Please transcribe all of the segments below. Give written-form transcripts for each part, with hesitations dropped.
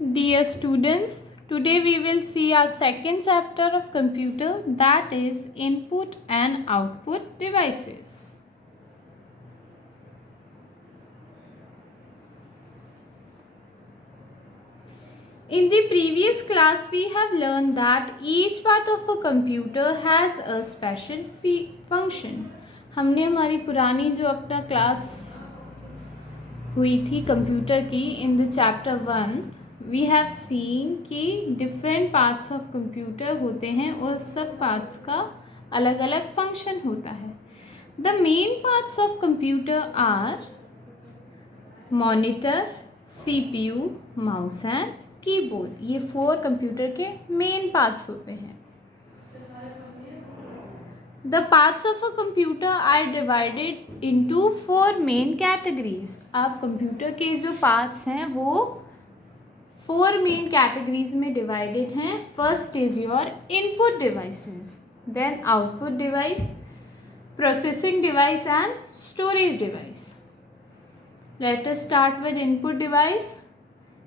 Dear students, today we will see our second chapter of computer, that is input and output devices. In the previous class we have learned that each part of a computer has a special function. हमने हमारी पुरानी जो अपना class हुई थी computer की in the chapter 1 we have seen कि different parts of computer होते हैं और सब पार्ट्स का अलग अलग फंक्शन होता है. The main parts of computer are monitor, CPU, mouse and keyboard. ये 4 कंप्यूटर के मेन पार्ट्स होते हैं. The parts of a computer are divided into 4 main categories. आप कंप्यूटर के जो पार्ट्स हैं वो 4 मेन कैटेगरीज में डिवाइडेड हैं. First is your input devices, then output device, processing device and storage device. Let us start with input device.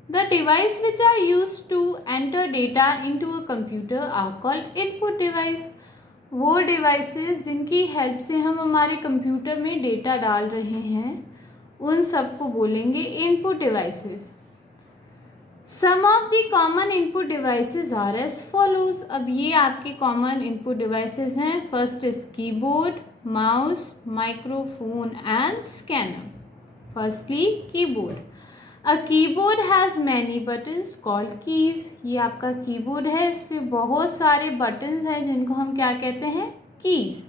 The device which are used to enter data into a computer are called input device. वो devices जिनकी help से हम हमारे computer में data डाल रहे हैं उन सबको बोलेंगे input devices. Some of the common input devices are as follows. अब ये आपके कॉमन इनपुट डिवाइसेस हैं. First is keyboard, mouse, microphone and scanner. Firstly keyboard. A keyboard has many buttons called keys. ये आपका कीबोर्ड है, इसमें बहुत सारे बटन्स हैं जिनको हम क्या कहते हैं, keys.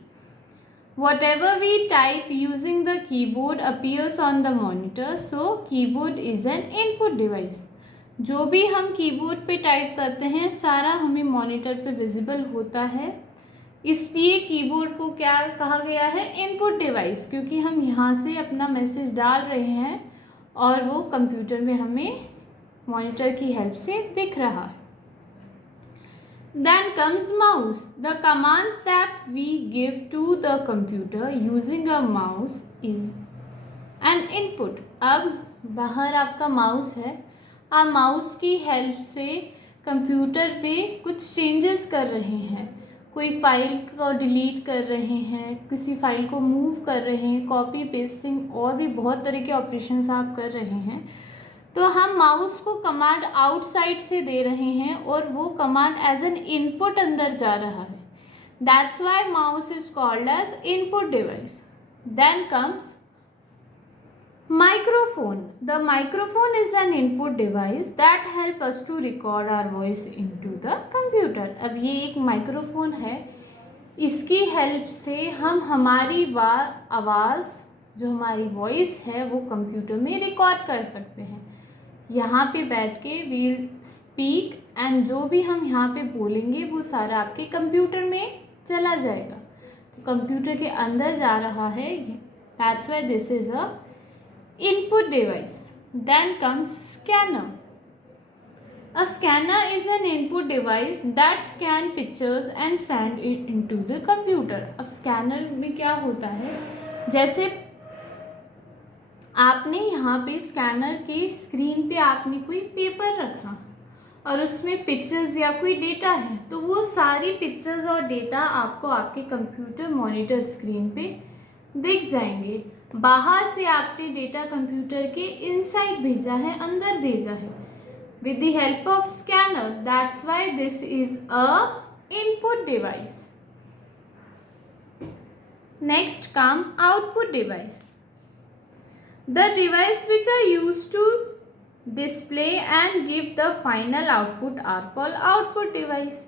Whatever we type using the keyboard appears on the monitor, so keyboard is an input device. जो भी हम कीबोर्ड पे टाइप करते हैं सारा हमें मॉनिटर पे विजिबल होता है, इसलिए कीबोर्ड को क्या कहा गया है, इनपुट डिवाइस, क्योंकि हम यहाँ से अपना मैसेज डाल रहे हैं और वो कंप्यूटर में हमें मॉनिटर की हेल्प से दिख रहा है. Then comes mouse. The commands that we give to the computer using a mouse is an input. अब बाहर आपका माउस है, आप माउस की हेल्प से कंप्यूटर पे कुछ चेंजेस कर रहे हैं. कोई फाइल को डिलीट कर रहे हैं, किसी फाइल को मूव कर रहे हैं, कॉपी पेस्टिंग और भी बहुत तरह के ऑपरेशंस आप कर रहे हैं. तो हम माउस को कमांड आउटसाइड से दे रहे हैं और वो कमांड एज एन इनपुट अंदर जा रहा है. That's why mouse is called as input device. Then comes microphone. The microphone is an input device that help us to record our voice into the computer. अब ये एक microphone है, इसकी help से हम हमारी आवाज़ जो हमारी वॉइस है वो कंप्यूटर में रिकॉर्ड कर सकते हैं. यहाँ पे बैठ के वील स्पीक एंड जो भी हम यहाँ पे बोलेंगे वो सारा आपके कंप्यूटर में चला जाएगा. तो कंप्यूटर के अंदर जा रहा है. That's why this is a input device. Then comes scanner. A scanner is an input device that scan pictures and send it into the computer. अब स्कैनर में क्या होता है, जैसे आपने यहाँ पे स्कैनर के स्क्रीन पे आपने कोई पेपर रखा और उसमें पिक्चर्स या कोई डेटा है, तो वो सारी पिक्चर्स और डेटा आपको आपके कंप्यूटर मॉनिटर स्क्रीन पे दिख जाएंगे. बाहर से आपने डेटा कंप्यूटर के इनसाइड भेजा है, अंदर भेजा है with the help of scanner. That's why this is a input device. Next come output device. The device which are used to display and give the final output are called output device.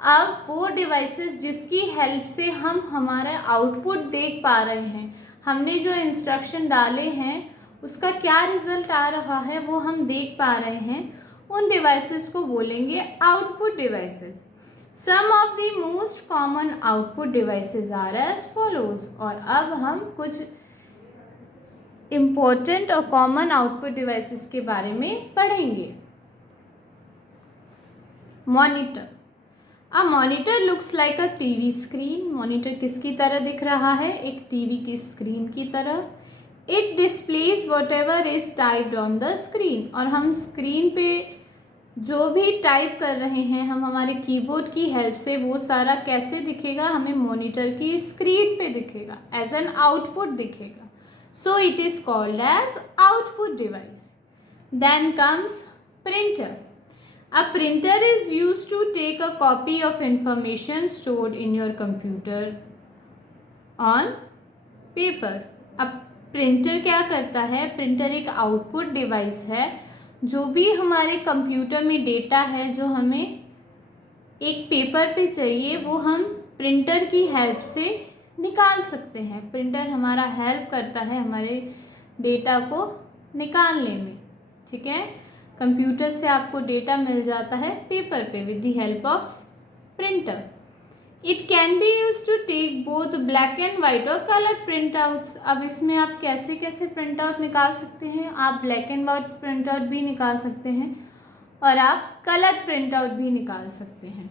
अब वो devices जिसकी help से हम हमारा output देख पा रहे हैं, हमने जो इंस्ट्रक्शन डाले हैं उसका क्या रिजल्ट आ रहा है वो हम देख पा रहे हैं, उन डिवाइसेस को बोलेंगे output devices. Some of the most common output devices are as follows. और अब हम कुछ इम्पोर्टेंट और कॉमन आउटपुट डिवाइसेस के बारे में पढ़ेंगे. Monitor. A monitor looks like a TV screen. Monitor किसकी तरह दिख रहा है, एक टीवी की स्क्रीन की तरह. It displays whatever is typed on the screen. और हम स्क्रीन पे जो भी टाइप कर रहे हैं हम हमारे कीबोर्ड की हेल्प से, वो सारा कैसे दिखेगा, हमें मॉनिटर की स्क्रीन पे दिखेगा, एज एन आउटपुट दिखेगा. So it is called as output device. Then comes printer. A printer is used to take a copy of information stored in your computer on paper. अब printer क्या करता है? Printer एक output device है. जो भी हमारे कंप्यूटर में डेटा है जो हमें एक पेपर पे चाहिए, वो हम प्रिंटर की हेल्प से निकाल सकते हैं. प्रिंटर हमारा हेल्प करता है हमारे डेटा को निकालने में. ठीक है, कंप्यूटर से आपको डेटा मिल जाता है पेपर पे with the help of printer. It can be use to take both black and white और कलर प्रिंट आउट्स. अब इसमें आप कैसे कैसे प्रिंट आउट निकाल सकते हैं? आप black and white print out भी निकाल सकते हैं और आप कलर प्रिंट आउट भी निकाल सकते हैं.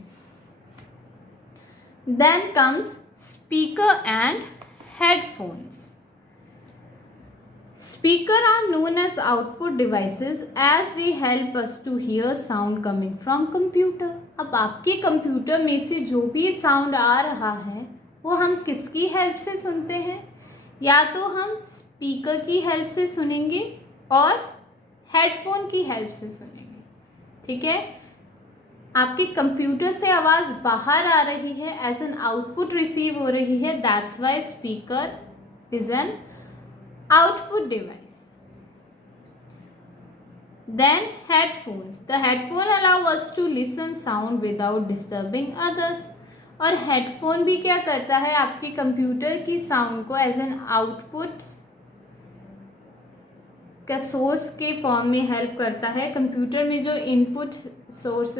Then comes speaker and headphones. Speaker are known as output devices as they help us to hear sound coming from computer. अब आपके कंप्यूटर में से जो भी साउंड आ रहा है वो हम किसकी हेल्प से सुनते हैं? या तो हम स्पीकर की हेल्प से सुनेंगे और हेडफोन की हेल्प से सुनेंगे. ठीक है, आपके कंप्यूटर से आवाज़ बाहर आ रही है, एज एन आउटपुट रिसीव हो रही है. That's Y speaker is an output device. Then headphones. The headphone allow us to listen sound without disturbing others. और हेडफोन भी क्या करता है? आपके कंप्यूटर की साउंड को एज एन आउटपुट का सोर्स के फॉर्म में हेल्प करता है. कंप्यूटर में जो इनपुट सोर्स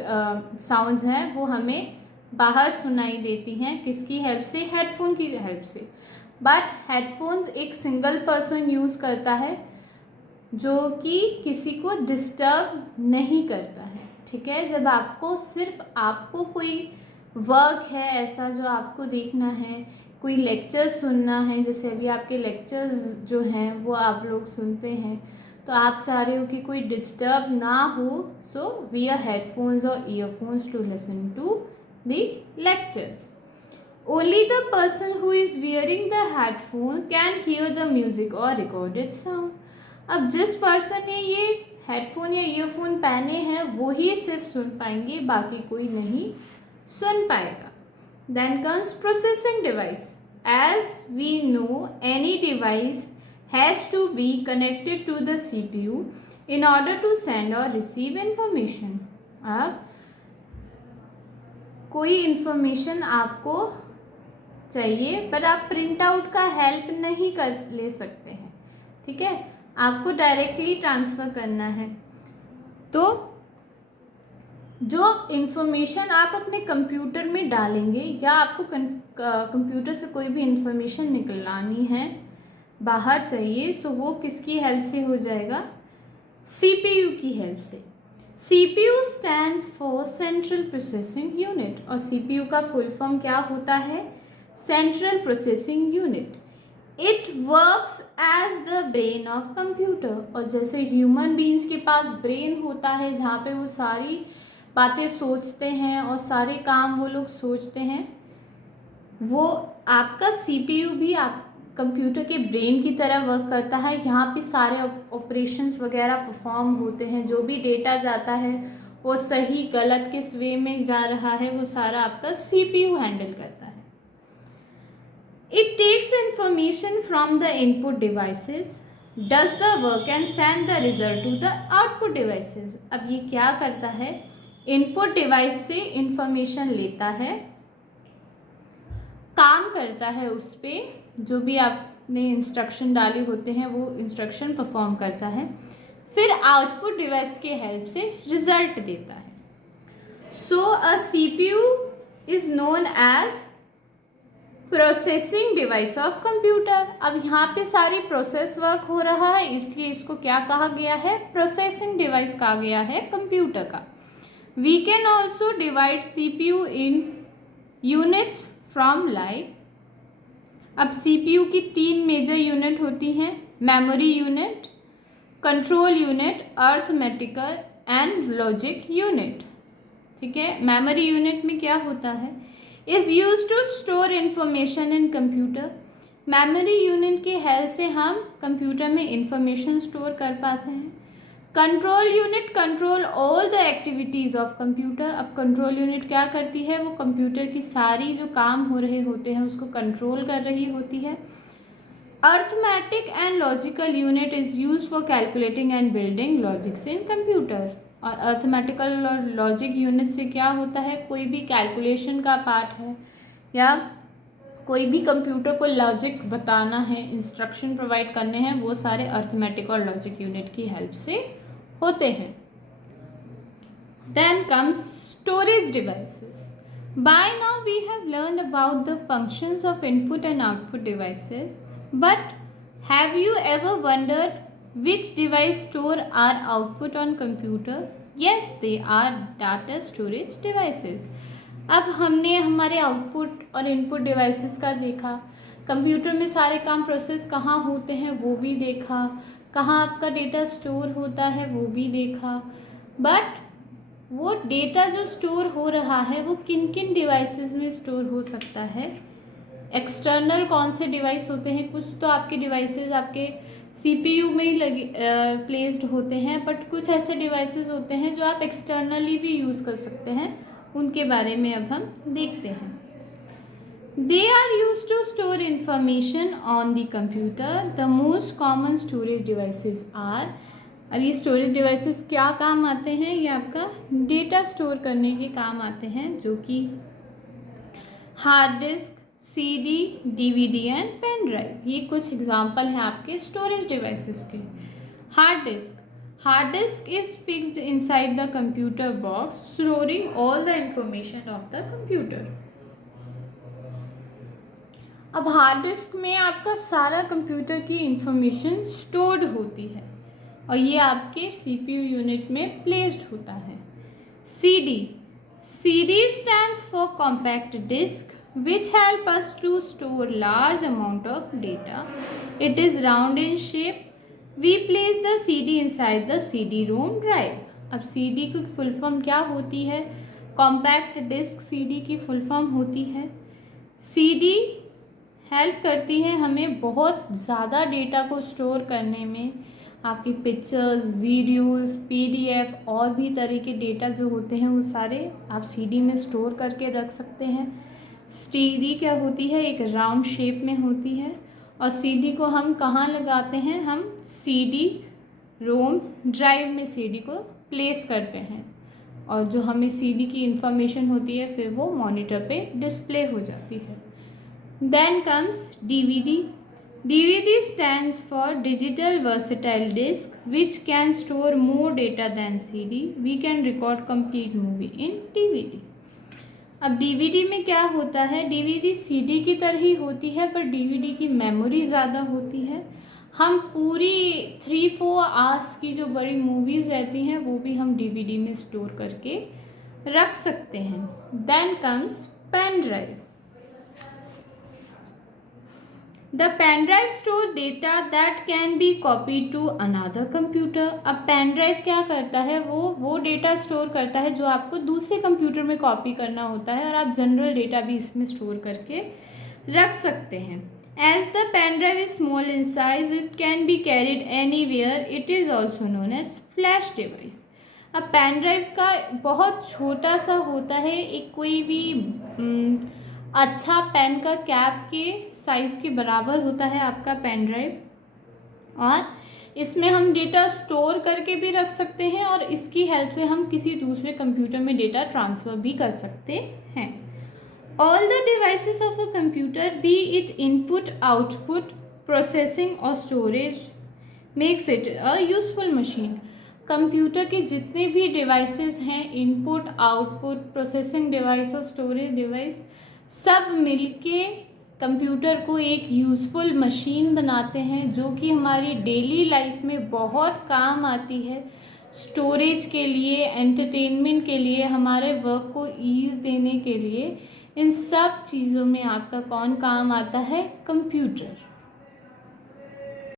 साउंड्स हैं वो हमें बाहर सुनाई देती हैं. किसकी हेल्प से? हेडफोन की हेल्प से. बट हेडफोन्स एक सिंगल पर्सन यूज़ करता है जो कि किसी को डिस्टर्ब नहीं करता है. ठीक है, जब आपको सिर्फ आपको कोई वर्क है ऐसा जो आपको देखना है, कोई लेक्चर सुनना है, जैसे अभी आपके लेक्चर्स जो हैं वो आप लोग सुनते हैं, तो आप चाह रहे हो कि कोई डिस्टर्ब ना हो. सो वियर हेडफोन्स और earphones to listen to the lectures. Only the person who is wearing the headphone can hear the music or recorded sound. अब जिस पर्सन ने ये हेडफोन या ईयरफोन पहने हैं वो ही सिर्फ सुन पाएंगे, बाकी कोई नहीं सुन पाएगा. Then comes processing device. As we know, any device has to be connected to the CPU in order to send or receive information. अब कोई इंफॉर्मेशन आपको चाहिए पर आप प्रिंट आउट का हेल्प नहीं कर ले सकते हैं. ठीक है, आपको डायरेक्टली ट्रांसफ़र करना है. तो जो इंफॉर्मेशन आप अपने कंप्यूटर में डालेंगे या आपको कंप्यूटर से कोई भी इंफॉर्मेशन निकलवानी है, बाहर चाहिए, सो वो किसकी हेल्प से हो जाएगा? सीपीयू की हेल्प से. CPU stands for central processing unit. और सीपीयू का फुल फॉर्म क्या होता है? Central processing unit. It works as the brain of computer. और जैसे ह्यूमन बीइंग्स के पास ब्रेन होता है जहाँ पे वो सारी बातें सोचते हैं और सारे काम वो लोग सोचते हैं, वो आपका सीपीयू भी आप कंप्यूटर के ब्रेन की तरह वर्क करता है. यहाँ पे सारे ऑपरेशंस वगैरह परफॉर्म होते हैं. जो भी डेटा जाता है वो सही गलत किस वे में जा रहा है वो सारा आपका सीपीयू हैंडल करता है. It takes information from the input devices, does the work and send the result to the output devices. अब ये क्या करता है? इनपुट डिवाइस से इंफॉर्मेशन लेता है, काम करता है उस पर, जो भी आपने इंस्ट्रक्शन डाले होते हैं वो इंस्ट्रक्शन परफॉर्म करता है, फिर आउटपुट डिवाइस के हेल्प से रिजल्ट देता है. So a CPU is known as processing device of computer. अब यहाँ पे सारी प्रोसेस वर्क हो रहा है, इसलिए इसको क्या कहा गया है? प्रोसेसिंग डिवाइस कहा गया है कंप्यूटर का. We can also divide CPU in units from like. अब सीपीयू की 3 मेजर यूनिट होती हैं: memory unit, control unit, arithmetical and logic unit. ठीक है, मेमोरी यूनिट में क्या होता है, is use to store information in computer. Memory unit की हेल्प से हम कंप्यूटर में इंफॉर्मेशन स्टोर कर पाते हैं। Control unit control all the activities of computer. अब कंट्रोल यूनिट क्या करती है, वो कंप्यूटर की सारी जो काम हो रहे होते हैं उसको कंट्रोल कर रही होती है। Arithmetic and logical unit is use for calculating and building logics in computer. और अर्थमेटिकल और लॉजिक यूनिट से क्या होता है, कोई भी कैलकुलेशन का पार्ट है या कोई भी कंप्यूटर को लॉजिक बताना है, इंस्ट्रक्शन प्रोवाइड करने हैं, वो सारे अर्थमेटिक और लॉजिक यूनिट की हेल्प से होते हैं। Then comes storage devices. By now we have learn about the functions of input and output devices, but have you ever wondered which device store our output on computer? Yes, they are data storage devices. अब हमने हमारे output और input devices का देखा, computer में सारे काम process कहाँ होते हैं वो भी देखा, कहाँ आपका डेटा स्टोर होता है वो भी देखा। बट वो डेटा जो स्टोर हो रहा है वो किन किन डिवाइसेस में स्टोर हो सकता है, एक्सटर्नल कौन से डिवाइस होते हैं, कुछ तो आपके डिवाइसेस आपके CPU में ही लगे प्लेस्ड होते हैं, बट कुछ ऐसे डिवाइसेस होते हैं जो आप एक्सटर्नली भी यूज़ कर सकते हैं, उनके बारे में अब हम देखते हैं। They are use to store information on the computer. The most common storage devices are. अब ये स्टोरेज डिवाइसेस क्या काम आते हैं, ये आपका डेटा स्टोर करने के काम आते हैं, जो कि hard disk, CD, DVD and pen drive. ये कुछ एग्जाम्पल हैं आपके स्टोरेज डिवाइसेस के। Hard disk is fixed inside the computer box storing all the information of the computer. अब हार्ड डिस्क में आपका सारा कंप्यूटर की इंफॉर्मेशन स्टोर्ड होती है और ये आपके CPU यूनिट में प्लेस्ड होता है। CD stands for compact disk which help us to store large amount of data. It is round in shape. We place the CD inside the CD-ROM drive. अब CD की full form क्या होती है, compact disc CD की full form होती है। CD help करती है हमें बहुत ज़्यादा डेटा को स्टोर करने में, आपकी पिक्चर्स, वीडियोस, PDF और भी तरह के डेटा जो होते हैं वो सारे आप CD में स्टोर करके रख सकते हैं। CD क्या होती है, एक राउंड शेप में होती है और CD को हम कहाँ लगाते हैं, हम CD-ROM ड्राइव में CD को प्लेस करते हैं और जो हमें CD की इंफॉर्मेशन होती है फिर वो मॉनिटर पे डिस्प्ले हो जाती है। Then comes DVD. DVD stands for Digital Versatile Disk which can store more data than CD. We can record complete movie in DVD. अब DVD में क्या होता है, DVD CD की तरह ही होती है पर DVD की मेमोरी ज़्यादा होती है। हम पूरी 3-4 आवर्स की जो बड़ी मूवीज़ रहती हैं वो भी हम DVD में स्टोर करके रख सकते हैं। Then comes pen drive. The pen drive store data that can be copied to another computer. अब पेन ड्राइव क्या करता है, वो डेटा स्टोर करता है जो आपको दूसरे कंप्यूटर में कॉपी करना होता है और आप जनरल डेटा भी इसमें स्टोर करके रख सकते हैं। As the pen drive is small in size, it can be carried anywhere. It is also known as flash device. अब पेन ड्राइव का बहुत छोटा सा होता है, एक कोई भी अच्छा पेन का कैप के साइज़ के बराबर होता है आपका पेन ड्राइव और इसमें हम डेटा स्टोर करके भी रख सकते हैं और इसकी हेल्प से हम किसी दूसरे कंप्यूटर में डेटा ट्रांसफ़र भी कर सकते हैं। All the devices of a computer, be it input, output, processing और storage, makes it a useful machine. Computer के जितने भी डिवाइसेस हैं, इनपुट, आउटपुट, प्रोसेसिंग डिवाइस और स्टोरेज डिवाइस, सब मिलके कंप्यूटर को एक यूज़फुल मशीन बनाते हैं जो कि हमारी डेली लाइफ में बहुत काम आती है। स्टोरेज के लिए, एंटरटेनमेंट के लिए, हमारे वर्क को ईज़ देने के लिए, इन सब चीज़ों में आपका कौन काम आता है, कंप्यूटर।